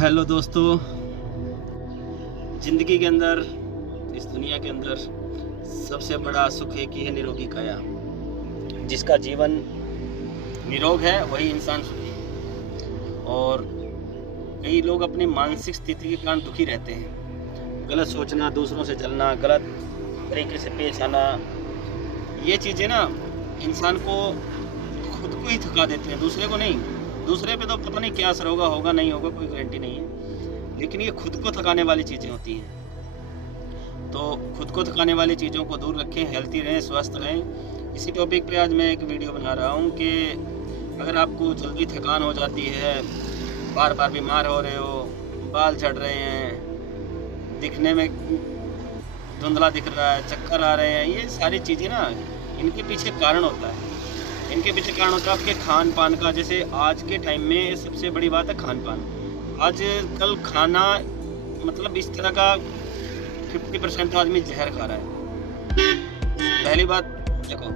Hello दोस्तों, ज़िंदगी के अंदर, इस दुनिया के अंदर सबसे बड़ा सुख है कि है निरोगी काया। जिसका जीवन निरोग है वही इंसान सुखी है। और कई लोग अपनी मानसिक स्थिति के कारण दुखी रहते हैं। गलत सोचना, दूसरों से जलना, गलत तरीके से पेश आना, ये चीज़ें ना इंसान को खुद को ही थका देते हैं, दूसरे को नहीं। दूसरे पे तो पता नहीं क्या असर होगा नहीं होगा, कोई गारंटी नहीं है, लेकिन ये खुद को थकाने वाली चीज़ें होती हैं। तो खुद को थकाने वाली चीज़ों को दूर रखें, हेल्थी रहें, स्वस्थ रहें। इसी टॉपिक पे आज मैं एक वीडियो बना रहा हूँ कि अगर आपको जल्दी थकान हो जाती है, बार बार बीमार हो रहे हो, बाल झड़ रहे हैं, दिखने में धुंधला दिख रहा है, चक्कर आ रहे हैं, ये सारी चीज़ें ना इनके पीछे कारण होता है। इनके पीछे कारण होता है आपके खान पान का। जैसे आज के टाइम में सबसे बड़ी बात है खान पान। आज कल खाना मतलब इस तरह का 50% आदमी जहर खा रहा है। पहली बात देखो,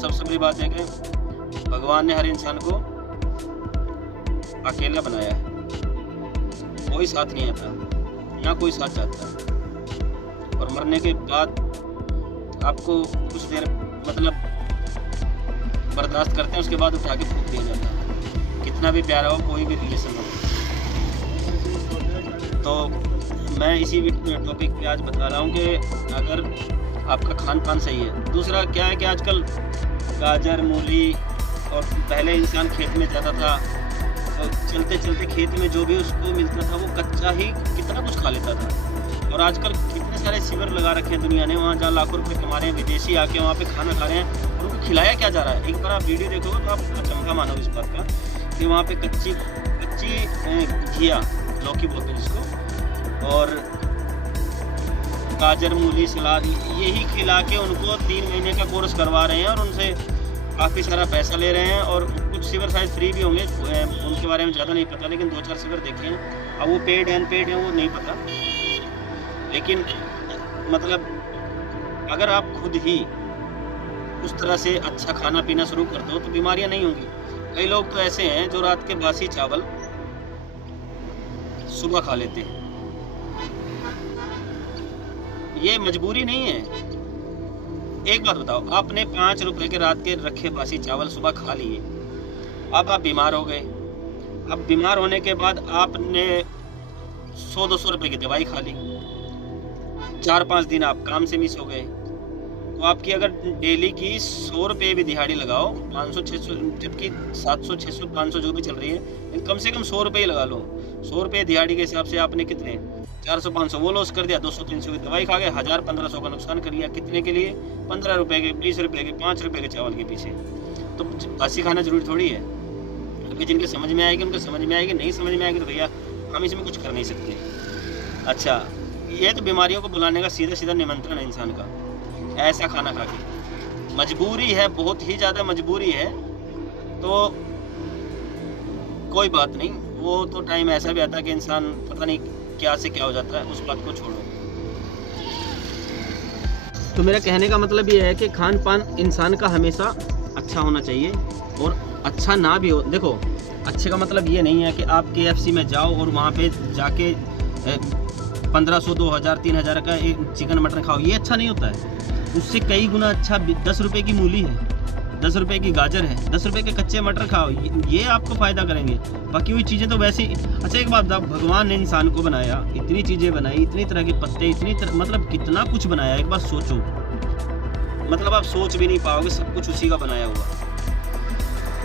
सबसे बड़ी बात है कि भगवान ने हर इंसान को अकेला बनाया है, कोई साथ नहीं आता, ना कोई साथ चाहता। और मरने के बाद आपको कुछ देर मतलब बर्दाश्त करते हैं, उसके बाद उठा के फूंक दिया जाता है, कितना भी प्यारा हो, कोई भी रिलेशन हो। तो मैं इसी टॉपिक पे आज बता रहा हूँ कि अगर आपका खान पान सही है। दूसरा क्या है कि आजकल गाजर, मूली, और पहले इंसान खेत में जाता था तो चलते चलते खेत में जो भी उसको मिलता था वो कच्चा ही कितना कुछ खा लेता था। और आजकल कितने सारे शिविर लगा रखे हैं दुनिया ने, वहाँ जहाँ लाखों रुपए कमा रहे हैं विदेशी आके वहाँ पे खाना खा रहे हैं, और उनको खिलाया क्या जा रहा है। एक बार आप वीडियो देखोगे तो आप चमका मानोगे इस बात का कि वहाँ पे कच्ची घिया, लौकी बोलते हैं जिसको, और गाजर, मूली, सलाद, यही खिला के उनको 3 महीने का कोर्स करवा रहे हैं और उनसे काफ़ी सारा पैसा ले रहे हैं। और कुछ शिविर शायद फ्री भी होंगे, उनके बारे में ज़्यादा नहीं पता, लेकिन 2-4 शिविर देखे हैं। अब वो पेड है अनपेड है वो नहीं पता, लेकिन मतलब अगर आप खुद ही उस तरह से अच्छा खाना पीना शुरू कर दो तो बीमारियां नहीं होंगी। कई लोग तो ऐसे हैं जो रात के बासी चावल सुबह खा लेते हैं। ये मजबूरी नहीं है। एक बात बताओ, आपने 5 रुपए के रात के रखे बासी चावल सुबह खा लिए, अब आप बीमार हो गए। अब बीमार होने के बाद आपने 100-200 रुपए की दवाई खा ली, 4-5 दिन आप काम से मिस हो गए। तो आपकी अगर डेली की 100 रुपये भी दिहाड़ी लगाओ, 500-600, जबकि 700-600-500 जो भी चल रही है, कम से कम 100 रुपये ही लगा लो। 100 रुपये दिहाड़ी के हिसाब से आपने कितने 400-500 वो लॉस कर दिया, 200-300 की दवाई खा गए, 1000-1500 का नुकसान कर लिया। कितने के लिए? 15 रुपये के, 20 रुपये के, 5 रुपये के चावल के पीछे। तो बासी खाना जरूरी थोड़ी है। अभी जिनके समझ में आएगी उनको समझ में आएगी, नहीं समझ में आएगी तो भैया हम इसमें कुछ कर नहीं सकते। अच्छा, ये तो बीमारियों को बुलाने का सीधा सीधा निमंत्रण है इंसान का, ऐसा खाना खा के। मजबूरी है, बहुत ही ज़्यादा मजबूरी है तो कोई बात नहीं, वो तो टाइम ऐसा भी आता है कि इंसान पता नहीं क्या से क्या हो जाता है, उस बात को छोड़ो। तो मेरा कहने का मतलब ये है कि खान पान इंसान का हमेशा अच्छा होना चाहिए, और अच्छा ना भी हो। देखो, अच्छे का मतलब ये नहीं है कि आप KFC में जाओ और वहाँ पे जाके 1500, 2000, 3000 का एक चिकन मटन खाओ, ये अच्छा नहीं होता है। उससे कई गुना अच्छा 10 रुपये की मूली है, 10 रुपये की गाजर है, 10 रुपये के कच्चे मटर खाओ, ये आपको फ़ायदा करेंगे। बाकी हुई चीज़ें तो वैसे ही। अच्छा, एक बात बताओ, भगवान ने इंसान को बनाया, इतनी चीज़ें बनाई, इतनी तरह के पत्ते, मतलब कितना कुछ बनाया। एक बार सोचो, मतलब आप सोच भी नहीं पाओगे, सब कुछ उसी का बनाया हुआ,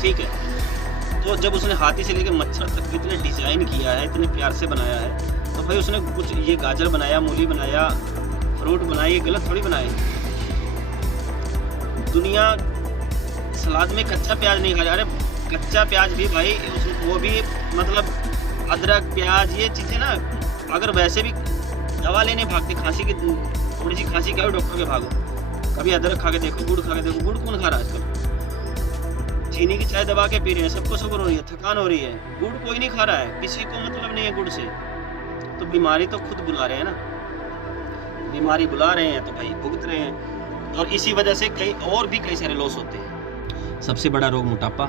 ठीक है। तो जब उसने हाथी से लेकर मच्छर तक कितने डिज़ाइन किया है, इतने प्यार से बनाया है, तो भाई उसने कुछ ये गाजर बनाया, मूली बनाया, फ्रूट बनाया, ये गलत थोड़ी बनाए। दुनिया सलाद में कच्चा प्याज नहीं खा रही। अरे कच्चा प्याज भी भाई, वो भी मतलब अदरक, प्याज, ये चीज़ें ना अगर वैसे भी दवा लेने भागते, खांसी की थोड़ी सी खांसी क्या हो, डॉक्टर के भागो। कभी अदरक खा के देखो, गुड़ खा के देखो। गुड़ कौन खा रहा है आजकल? चीनी की चाय दबा के पी रहे हैं, सबको शुगर हो रही है, थकान हो रही है। गुड़ कोई नहीं खा रहा है, किसी को मतलब नहीं है गुड़ से। तो बीमारी तो खुद बुला रहे हैं ना, बीमारी बुला रहे हैं तो भाई भुगत रहे हैं। और इसी वजह से कई सारे लॉस होते हैं। सबसे बड़ा रोग मोटापा।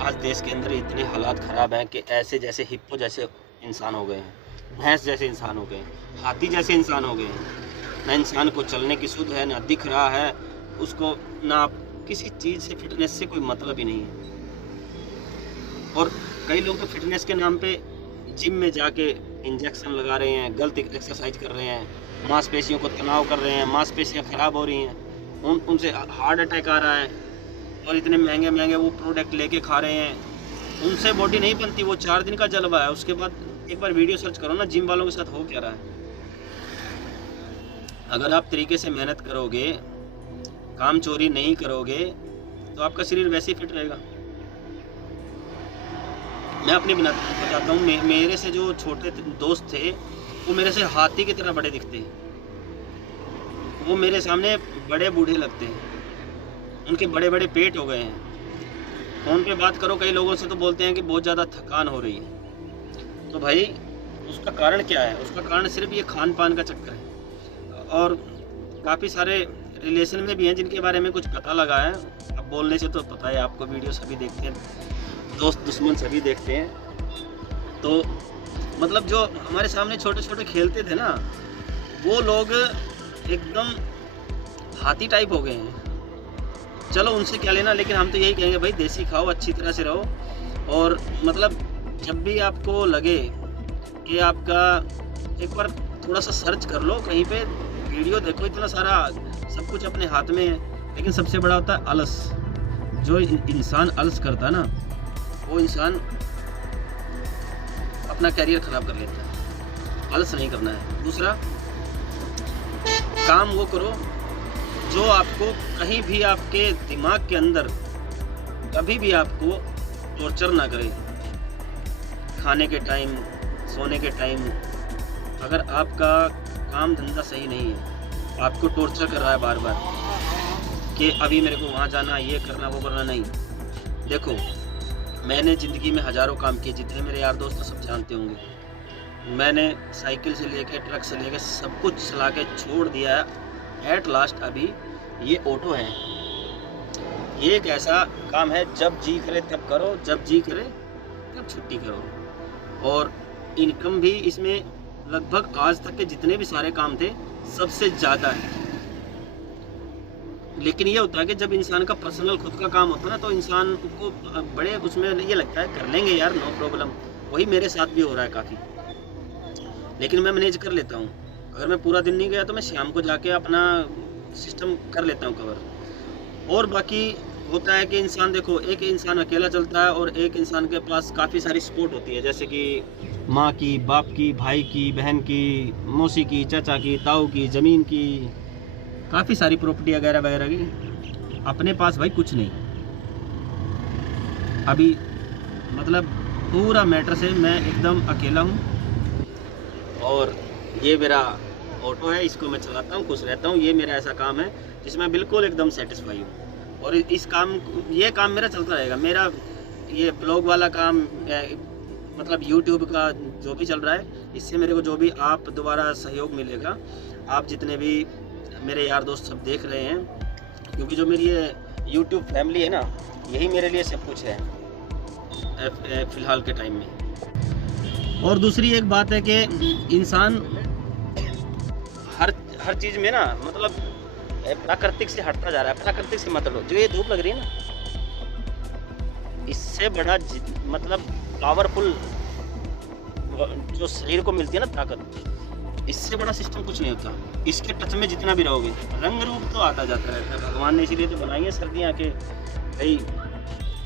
आज देश के अंदर इतने हालात ख़राब हैं कि ऐसे जैसे हिप्पो जैसे इंसान हो गए हैं, भैंस जैसे इंसान हो गए हैं, हाथी जैसे इंसान हो गए हैं। ना इंसान को चलने की सुध है, ना दिख रहा है उसको, ना किसी चीज़ से, फिटनेस से कोई मतलब ही नहीं है। और कई लोग तो फिटनेस के नाम पे जिम में जाके इंजेक्शन लगा रहे हैं, गलत एक्सरसाइज कर रहे हैं, मांसपेशियों को तनाव कर रहे हैं, मांसपेशियाँ ख़राब हो रही हैं, उनसे हार्ट अटैक आ रहा है, और इतने महंगे महंगे वो प्रोडक्ट लेके खा रहे हैं, उनसे बॉडी नहीं बनती। वो 4 दिन का जलवा है, उसके बाद एक बार वीडियो सर्च करो ना जिम वालों के साथ हो क्या रहा है। अगर आप तरीके से मेहनत करोगे, काम चोरी नहीं करोगे, तो आपका शरीर वैसे ही फिट रहेगा। मैं अपनी बताता हूँ, मेरे से जो छोटे दोस्त थे वो मेरे से हाथी की तरह बड़े दिखते हैं, वो मेरे सामने बड़े बूढ़े लगते हैं, उनके बड़े बड़े पेट हो गए हैं। फ़ोन पे बात करो कई लोगों से तो बोलते हैं कि बहुत ज़्यादा थकान हो रही है। तो भाई उसका कारण क्या है? उसका कारण सिर्फ ये खान पान का चक्कर है। और काफ़ी सारे रिलेशन में भी हैं जिनके बारे में कुछ पता लगा है, अब बोलने से तो पता है आपको, वीडियो सभी देखते हैं, दोस्त दुश्मन सभी देखते हैं। तो मतलब जो हमारे सामने छोटे छोटे खेलते थे ना, वो लोग एकदम हाथी टाइप हो गए हैं। चलो उनसे क्या लेना, लेकिन हम तो यही कहेंगे भाई देसी खाओ, अच्छी तरह से रहो। और मतलब जब भी आपको लगे कि आपका, एक बार थोड़ा सा सर्च कर लो कहीं पे, वीडियो देखो, इतना सारा सब कुछ अपने हाथ में है। लेकिन सबसे बड़ा होता है आलस। जो इंसान आलस करता है ना, वो इंसान अपना कैरियर ख़राब कर लेता है। आलस नहीं करना है। दूसरा, काम वो करो जो आपको कहीं भी आपके दिमाग के अंदर कभी भी आपको टॉर्चर ना करे। खाने के टाइम, सोने के टाइम, अगर आपका काम धंधा सही नहीं है, आपको टॉर्चर कर रहा है बार बार कि अभी मेरे को वहाँ जाना, ये करना, वो करना, नहीं। देखो, मैंने ज़िंदगी में हज़ारों काम किए, जितने मेरे यार दोस्त सब जानते होंगे। मैंने साइकिल से लेके, ट्रक से लेके सब कुछ चला के छोड़ दिया है। एट लास्ट अभी ये ऑटो है। ये एक ऐसा काम है, जब जी करे तब करो, जब जी करे तब छुट्टी करो। और इनकम भी इसमें लगभग आज तक के जितने भी सारे काम थे सबसे ज़्यादा है। लेकिन ये होता है कि जब इंसान का पर्सनल खुद का काम होता है ना, तो इंसान को बड़े उसमें ये लगता है कर लेंगे यार, नो प्रॉब्लम। वही मेरे साथ भी हो रहा है काफ़ी, लेकिन मैं मैनेज कर लेता हूँ। अगर मैं पूरा दिन नहीं गया तो मैं शाम को जाके अपना सिस्टम कर लेता हूँ कवर। और बाकी होता है कि इंसान, देखो, एक इंसान अकेला चलता है और एक इंसान के पास काफ़ी सारी सपोर्ट होती है, जैसे कि माँ की, बाप की, भाई की, बहन की, मौसी की, चाचा की, ताऊ की, ज़मीन की, काफ़ी सारी प्रॉपर्टी वगैरह वगैरह की। अपने पास भाई कुछ नहीं अभी, मतलब पूरा मैटर से मैं एकदम अकेला हूँ। और ये मेरा ऑटो है, इसको मैं चलाता हूँ, खुश रहता हूँ। ये मेरा ऐसा काम है जिसमें बिल्कुल एकदम सेटिस्फाई हूँ। और इस काम, ये काम मेरा चलता रहेगा। मेरा ये ब्लॉग वाला काम, मतलब यूट्यूब का जो भी चल रहा है, इससे मेरे को जो भी आप दोबारा सहयोग मिलेगा, आप जितने भी मेरे यार दोस्त सब देख रहे हैं, क्योंकि जो मेरी ये यूट्यूब फैमिली है ना, यही मेरे लिए सब कुछ है फ़िलहाल के टाइम में। और दूसरी एक बात है कि इंसान हर चीज़ में ना, मतलब प्राकृतिक से हटता जा रहा है। प्राकृतिक से मतलब जो ये धूप लग रही है ना, इससे बड़ा मतलब पावरफुल जो शरीर को मिलती है ना ताकत, इससे बड़ा सिस्टम कुछ नहीं होता। इसके टच में जितना भी रहोगे, रंग रूप तो आता जाता रहता है। भगवान ने इसीलिए तो बनाई है सर्दियाँ के भाई,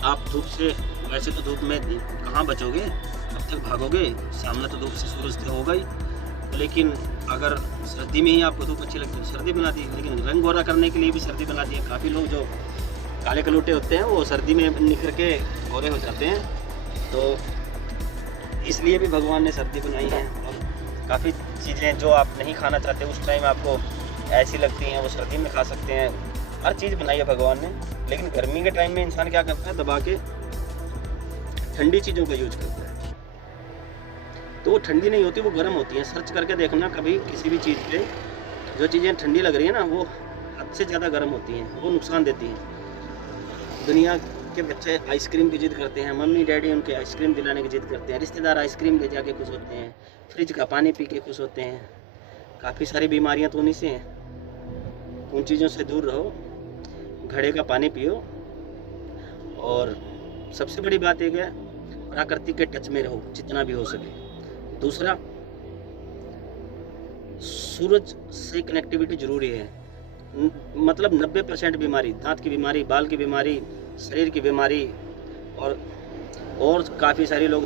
आप धूप से, वैसे तो धूप में कहाँ बचोगे, कब तक भागोगे, सामने तो धूप से सूरज तो होगा ही। लेकिन अगर सर्दी में ही आपको धूप अच्छी लगती है तो सर्दी बना दी, लेकिन रंग गोरा करने के लिए भी सर्दी बना दी है। काफ़ी लोग जो काले कलूटे होते हैं वो सर्दी में निखर के गोरे हो जाते हैं, तो इसलिए भी भगवान ने सर्दी बनाई है। और काफ़ी चीज़ें जो आप नहीं खाना चाहते उस टाइम आपको ऐसी लगती हैं, वो सर्दी में खा सकते हैं। हर चीज़ बनाई है भगवान ने। लेकिन गर्मी के टाइम में इंसान क्या करता है, दबा के ठंडी चीज़ों का यूज करता है, तो वो ठंडी नहीं होती, वो गर्म होती हैं। सर्च करके देखना कभी किसी भी चीज़ पे, जो चीज़ें ठंडी लग रही है ना, वो हद से ज़्यादा गर्म होती हैं, वो नुकसान देती हैं। दुनिया के बच्चे आइसक्रीम की जिद करते हैं, मम्मी डैडी उनके आइसक्रीम दिलाने की जिद करते हैं, रिश्तेदार आइसक्रीम ले जाके खुश होते हैं, फ्रिज का पानी पी के खुश होते हैं। काफ़ी सारी बीमारियां तो उन्हीं से हैं। उन चीज़ों से दूर रहो, घड़े का पानी पियो, और सबसे बड़ी बात एक है, प्रकृति के टच में रहो जितना भी हो सके। दूसरा, सूरज से कनेक्टिविटी ज़रूरी है। मतलब 90% बीमारी, दांत की बीमारी, बाल की बीमारी, शरीर की बीमारी, और काफ़ी सारे लोग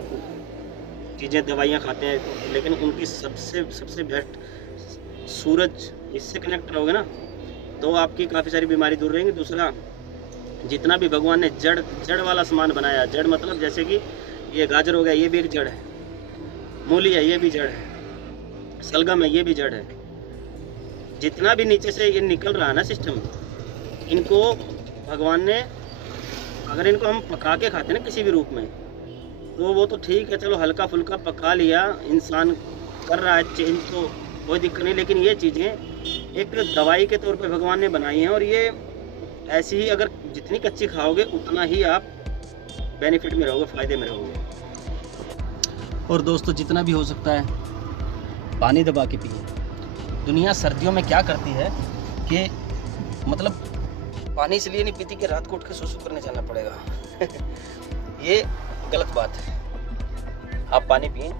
चीज़ें दवाइयाँ खाते हैं, लेकिन उनकी सबसे बेस्ट सूरज, इससे कनेक्ट रहोगे ना तो आपकी काफ़ी सारी बीमारी दूर रहेंगी। दूसरा, जितना भी भगवान ने जड़ वाला सामान बनाया, जड़ मतलब जैसे कि ये गाजर हो गया, ये भी एक जड़ है, मूली है, ये भी जड़ है, सलगम है, ये भी जड़ है। जितना भी नीचे से ये निकल रहा है ना सिस्टम, इनको भगवान ने, अगर इनको हम पका के खाते हैं ना किसी भी रूप में, तो वो तो ठीक है, चलो हल्का फुल्का पका लिया, इंसान कर रहा है चेंज तो कोई दिक्कत नहीं। लेकिन ये चीज़ें एक दवाई के तौर पे भगवान ने बनाई हैं, और ये ऐसी ही अगर जितनी कच्ची खाओगे उतना ही आप बेनिफिट में रहोगे, फ़ायदे में रहोगे। और दोस्तों, जितना भी हो सकता है पानी दबा के पिए। दुनिया सर्दियों में क्या करती है कि मतलब पानी इसलिए नहीं पीती कि रात को उठ के सुसु करने जाना पड़ेगा ये गलत बात है। आप पानी पिए,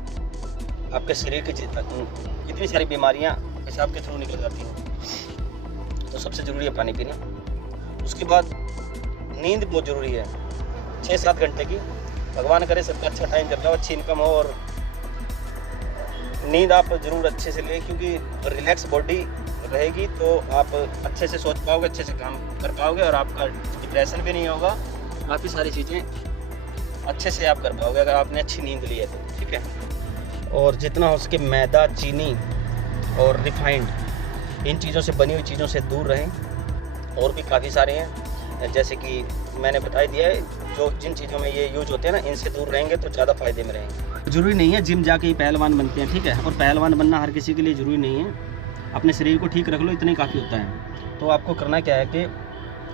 आपके शरीर की कितनी सारी बीमारियां पेशाब के थ्रू निकल जाती हैं, तो सबसे ज़रूरी है पानी पीना। उसके बाद नींद बहुत ज़रूरी है, 6-7 घंटे की। भगवान करे सबका अच्छा टाइम चल रहा हो, अच्छी इनकम हो, और नींद आप ज़रूर अच्छे से लें, क्योंकि रिलैक्स बॉडी रहेगी तो आप अच्छे से सोच पाओगे, अच्छे से काम कर पाओगे, और आपका डिप्रेशन भी नहीं होगा। काफ़ी सारी चीज़ें अच्छे से आप कर पाओगे अगर आपने अच्छी नींद ली है तो, ठीक है। और जितना हो सके मैदा, चीनी और रिफाइंड, इन चीज़ों से बनी हुई चीज़ों से दूर रहें। और भी काफ़ी सारे हैं, जैसे कि मैंने बता दिया है, जो जिन चीज़ों में ये यूज होते हैं ना, इनसे दूर रहेंगे तो ज़्यादा फ़ायदे में रहेंगे। ज़रूरी नहीं है जिम जाके ही पहलवान बनते हैं, ठीक है, और पहलवान बनना हर किसी के लिए ज़रूरी नहीं है। अपने शरीर को ठीक रख लो, इतना ही काफ़ी होता है। तो आपको करना क्या है कि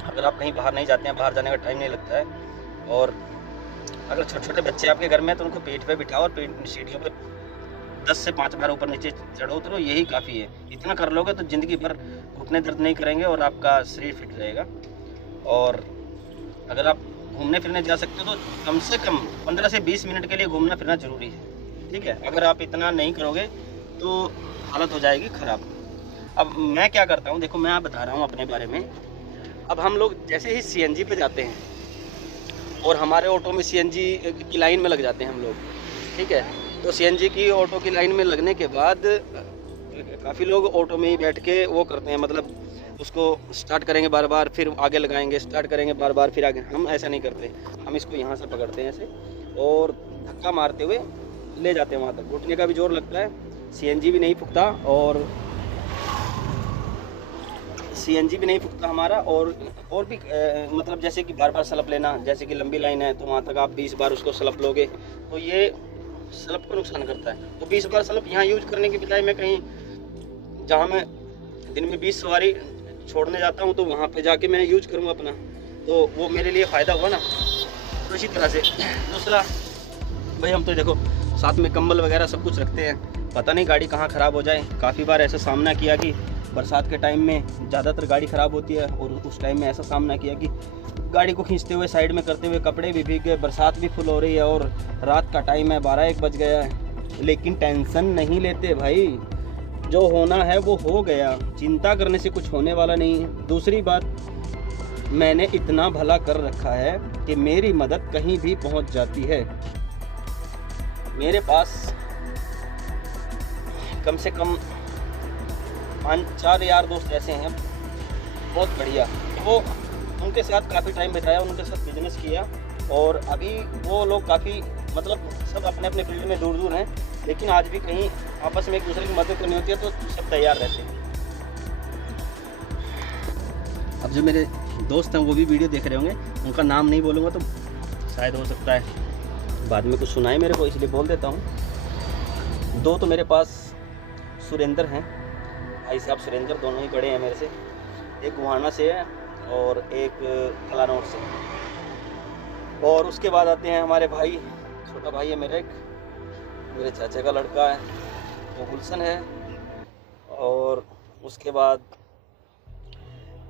अगर आप कहीं बाहर नहीं जाते हैं, बाहर जाने का टाइम नहीं लगता है, और अगर छोटे छोटे बच्चे आपके घर में हैं तो उनको पीठ पे बिठाओ और सीढ़ियों पे 10 से 5 बार ऊपर नीचे चढ़ो उतरो, यही काफ़ी है। इतना कर लोगे तो ज़िंदगी भर घुटने दर्द नहीं करेंगे और आपका शरीर फिट रहेगा। और अगर आप घूमने फिरने जा सकते हो तो कम से कम 15 से 20 मिनट के लिए घूमना फिरना ज़रूरी है, ठीक है। अगर आप इतना नहीं करोगे तो हालत हो जाएगी ख़राब। अब मैं क्या करता हूँ, देखो मैं आप बता रहा हूँ अपने बारे में। अब हम लोग जैसे ही CNG पे जाते हैं और हमारे ऑटो में CNG की लाइन में लग जाते हैं हम लोग, ठीक है, तो CNG की ऑटो की लाइन में लगने के बाद काफ़ी लोग ऑटो में ही बैठ के वो करते हैं, मतलब उसको स्टार्ट करेंगे बार बार, फिर आगे लगाएंगे, स्टार्ट करेंगे बार बार, फिर आगे। हम ऐसा नहीं करते, हम इसको यहाँ से पकड़ते हैं ऐसे और धक्का मारते हुए ले जाते हैं वहाँ तक। घुटने का भी जोर लगता है, CNG भी नहीं फूकता, और CNG भी नहीं फूकता हमारा। और भी मतलब जैसे कि बार बार स्लप लेना, जैसे कि लंबी लाइन है तो वहाँ तक आप 20 बार उसको स्लप लोगे तो ये स्लप को नुकसान करता है। तो 20 बार स्लप यहाँ यूज करने के बजाय मैं कहीं जहाँ मैं दिन में 20 सवारी छोड़ने जाता हूँ तो वहाँ पे जाके मैं यूज करूँगा अपना, तो वो मेरे लिए फ़ायदा हुआ ना। तो इसी तरह से दूसरा भाई, हम तो देखो साथ में कंबल वगैरह सब कुछ रखते हैं, पता नहीं गाड़ी कहाँ ख़राब हो जाए। काफ़ी बार ऐसा सामना किया कि बरसात के टाइम में ज़्यादातर गाड़ी ख़राब होती है, और उस टाइम में ऐसा सामना किया कि गाड़ी को खींचते हुए साइड में करते हुए कपड़े भी भीग गए, बरसात भी फुल हो रही है और रात का टाइम है, 12-1 बज गया है। लेकिन टेंशन नहीं लेते भाई, जो होना है वो हो गया, चिंता करने से कुछ होने वाला नहीं है। दूसरी बात, मैंने इतना भला कर रखा है कि मेरी मदद कहीं भी पहुंच जाती है। मेरे पास कम से कम 5-4 यार दोस्त ऐसे हैं बहुत बढ़िया, वो उनके साथ काफ़ी टाइम बिताया, उनके साथ बिजनेस किया, और अभी वो लोग काफ़ी मतलब सब अपने अपने फील्ड में दूर दूर हैं, लेकिन आज भी कहीं आपस में एक दूसरे की मदद करनी होती है तो सब तैयार रहते हैं। अब जो मेरे दोस्त हैं वो भी वीडियो देख रहे होंगे, उनका नाम नहीं बोलूँगा तो शायद हो सकता है बाद में कुछ सुनाए मेरे को, इसलिए बोल देता हूँ। 2 तो मेरे पास सुरेंद्र हैं, भाई साहब सुरेंद्र, दोनों ही बड़े हैं मेरे से। 1 गुहाना से है और 1 कलानौर से। और उसके बाद आते हैं हमारे भाई, छोटा भाई है मेरे चाचा का लड़का है वो गुलशन है। और उसके बाद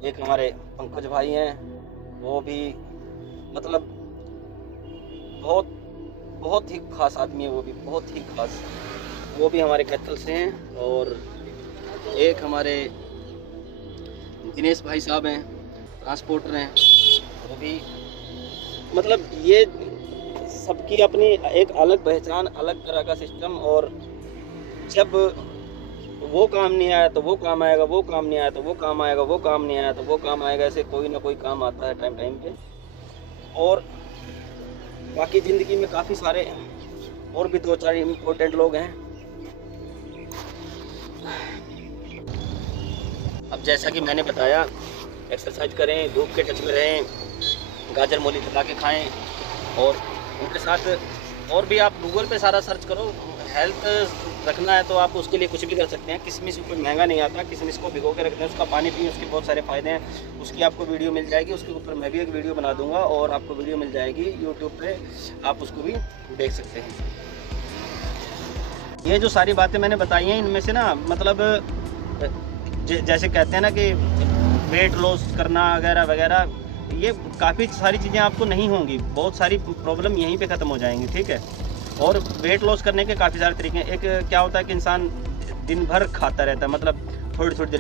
एक हमारे पंकज भाई हैं, वो भी मतलब बहुत ही खास आदमी है, वो भी बहुत ही खास, वो भी हमारे कैथल से हैं। और एक हमारे दिनेश भाई साहब हैं, ट्रांसपोर्टर हैं, वो भी मतलब ये सबकी अपनी एक अलग पहचान, अलग तरह का सिस्टम। और जब वो काम नहीं आया तो वो काम आएगा, वो काम नहीं आया तो वो काम आएगा, वो काम नहीं आया तो वो काम आएगा, ऐसे कोई ना कोई काम आता है टाइम टाइम पे। और बाकी ज़िंदगी में काफ़ी सारे और भी 2-4 इम्पोर्टेंट लोग हैं। अब जैसा कि मैंने बताया, एक्सरसाइज करें, धूप के टच में रहें, गाजर मूली चला के खाएं। और उनके साथ और भी आप गूगल पे सारा सर्च करो, हेल्थ रखना है तो आप उसके लिए कुछ भी कर सकते हैं। किशमिश कोई महंगा नहीं आता, किशमिश को भिगो के रखते हैं, उसका पानी पिए, उसके बहुत सारे फ़ायदे हैं। उसकी आपको वीडियो मिल जाएगी, उसके ऊपर मैं भी एक वीडियो बना दूंगा और आपको वीडियो मिल जाएगी यूट्यूब पे, आप उसको भी देख सकते हैं। ये जो सारी बातें मैंने बताई हैं, इनमें से ना मतलब जैसे कहते हैं ना कि वेट लॉस करना वगैरह वगैरह, ये काफ़ी सारी चीज़ें आपको नहीं होंगी, बहुत सारी प्रॉब्लम यहीं पे ख़त्म हो जाएंगी, ठीक है। और वेट लॉस करने के काफ़ी सारे तरीके हैं। एक क्या होता है कि इंसान दिन भर खाता रहता है, मतलब थोड़ी थोड़ी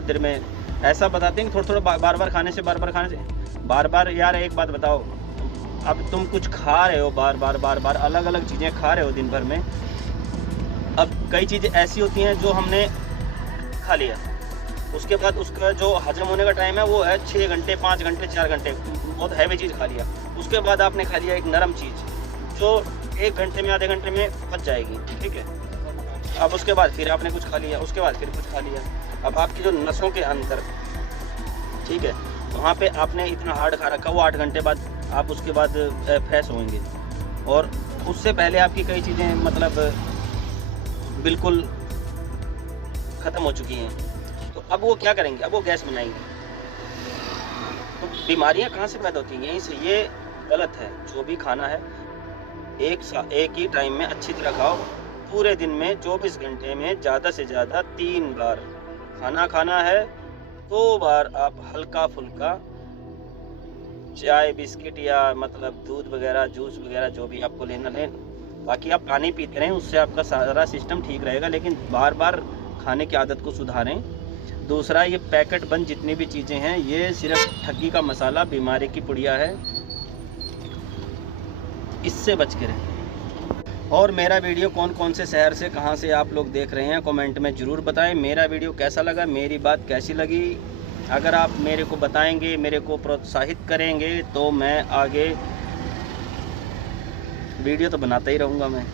देर में ऐसा बताते हैं कि थोड़ा बार बार खाने से बार बार यार एक बात बताओ, अब तुम कुछ खा रहे हो बार बार अलग अलग चीज़ें खा रहे हो दिन भर में। अब कई चीज़ें ऐसी होती हैं जो हमने खा लिया, उसके बाद उसका जो हजम होने का टाइम है वो है 6 घंटे, 5 घंटे, 4 घंटे, बहुत हैवी चीज़ खा लिया। उसके बाद आपने खा लिया एक नरम चीज़ जो 1 घंटे में, आधे घंटे में पच जाएगी, ठीक है। अब उसके बाद फिर आपने कुछ खा लिया, उसके बाद फिर कुछ खा लिया। अब आपकी जो नसों के अंदर, ठीक है, वहाँ पे आपने इतना हार्ड खा रखा, वो 8 घंटे बाद आप उसके बाद फ्रेश होंगे। और उससे पहले आपकी कई चीज़ें मतलब बिल्कुल ख़त्म हो चुकी हैं। तो अब वो क्या करेंगे, अब वो गैस बनाएंगे। तो बीमारियां कहाँ से पैदा होती हैं, यहीं से। ये गलत है। जो भी खाना है एक ही टाइम में अच्छी तरह खाओ। पूरे दिन में 24 घंटे में ज़्यादा से ज़्यादा 3 बार खाना खाना है। 2 बार आप हल्का फुल्का चाय बिस्किट या मतलब दूध वगैरह, जूस वगैरह, जो भी आपको लेना लें। बाकी आप पानी पीते रहें, उससे आपका सारा सिस्टम ठीक रहेगा, लेकिन बार बार खाने की आदत को सुधारें। दूसरा, ये पैकेट बंद जितनी भी चीज़ें हैं, ये सिर्फ ठगी का मसाला, बीमारी की पुड़िया है, इससे बच के रहें। और मेरा वीडियो कौन कौन से शहर से, कहाँ से आप लोग देख रहे हैं, कमेंट में ज़रूर बताएं। मेरा वीडियो कैसा लगा, मेरी बात कैसी लगी। अगर आप मेरे को बताएंगे, मेरे को प्रोत्साहित करेंगे, तो मैं आगे वीडियो तो बनाता ही रहूँगा मैं,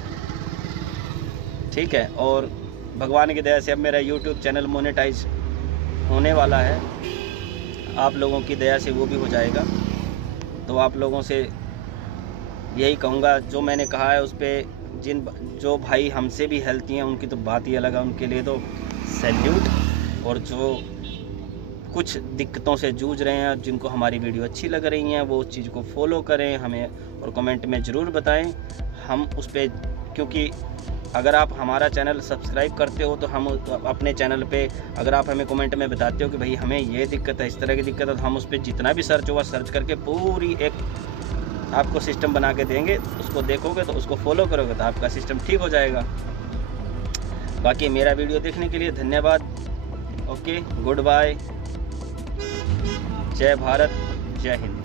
ठीक है। और भगवान की दया से अब मेरा यूट्यूब चैनल मोनेटाइज होने वाला है, आप लोगों की दया से वो भी हो जाएगा। तो आप लोगों से यही कहूँगा, जो मैंने कहा है उस पर जो भाई हमसे भी हेल्थी हैं, उनकी तो बात ही अलग है, उनके लिए तो सैल्यूट। और जो कुछ दिक्कतों से जूझ रहे हैं, जिनको हमारी वीडियो अच्छी लग रही हैं, वो उस चीज़ को फॉलो करें हमें, और कमेंट में ज़रूर बताएं। हम उस पर, क्योंकि अगर आप हमारा चैनल सब्सक्राइब करते हो तो हम अपने चैनल पे, अगर आप हमें कमेंट में बताते हो कि भाई हमें ये दिक्कत है, इस तरह की दिक्कत है, तो हम उस पर जितना भी सर्च होगा, सर्च करके पूरी एक आपको सिस्टम बना के देंगे। उसको देखोगे तो उसको फॉलो करोगे तो आपका सिस्टम ठीक हो जाएगा। बाकी मेरा वीडियो देखने के लिए धन्यवाद। ओके, गुड बाय, जय भारत, जय हिंद।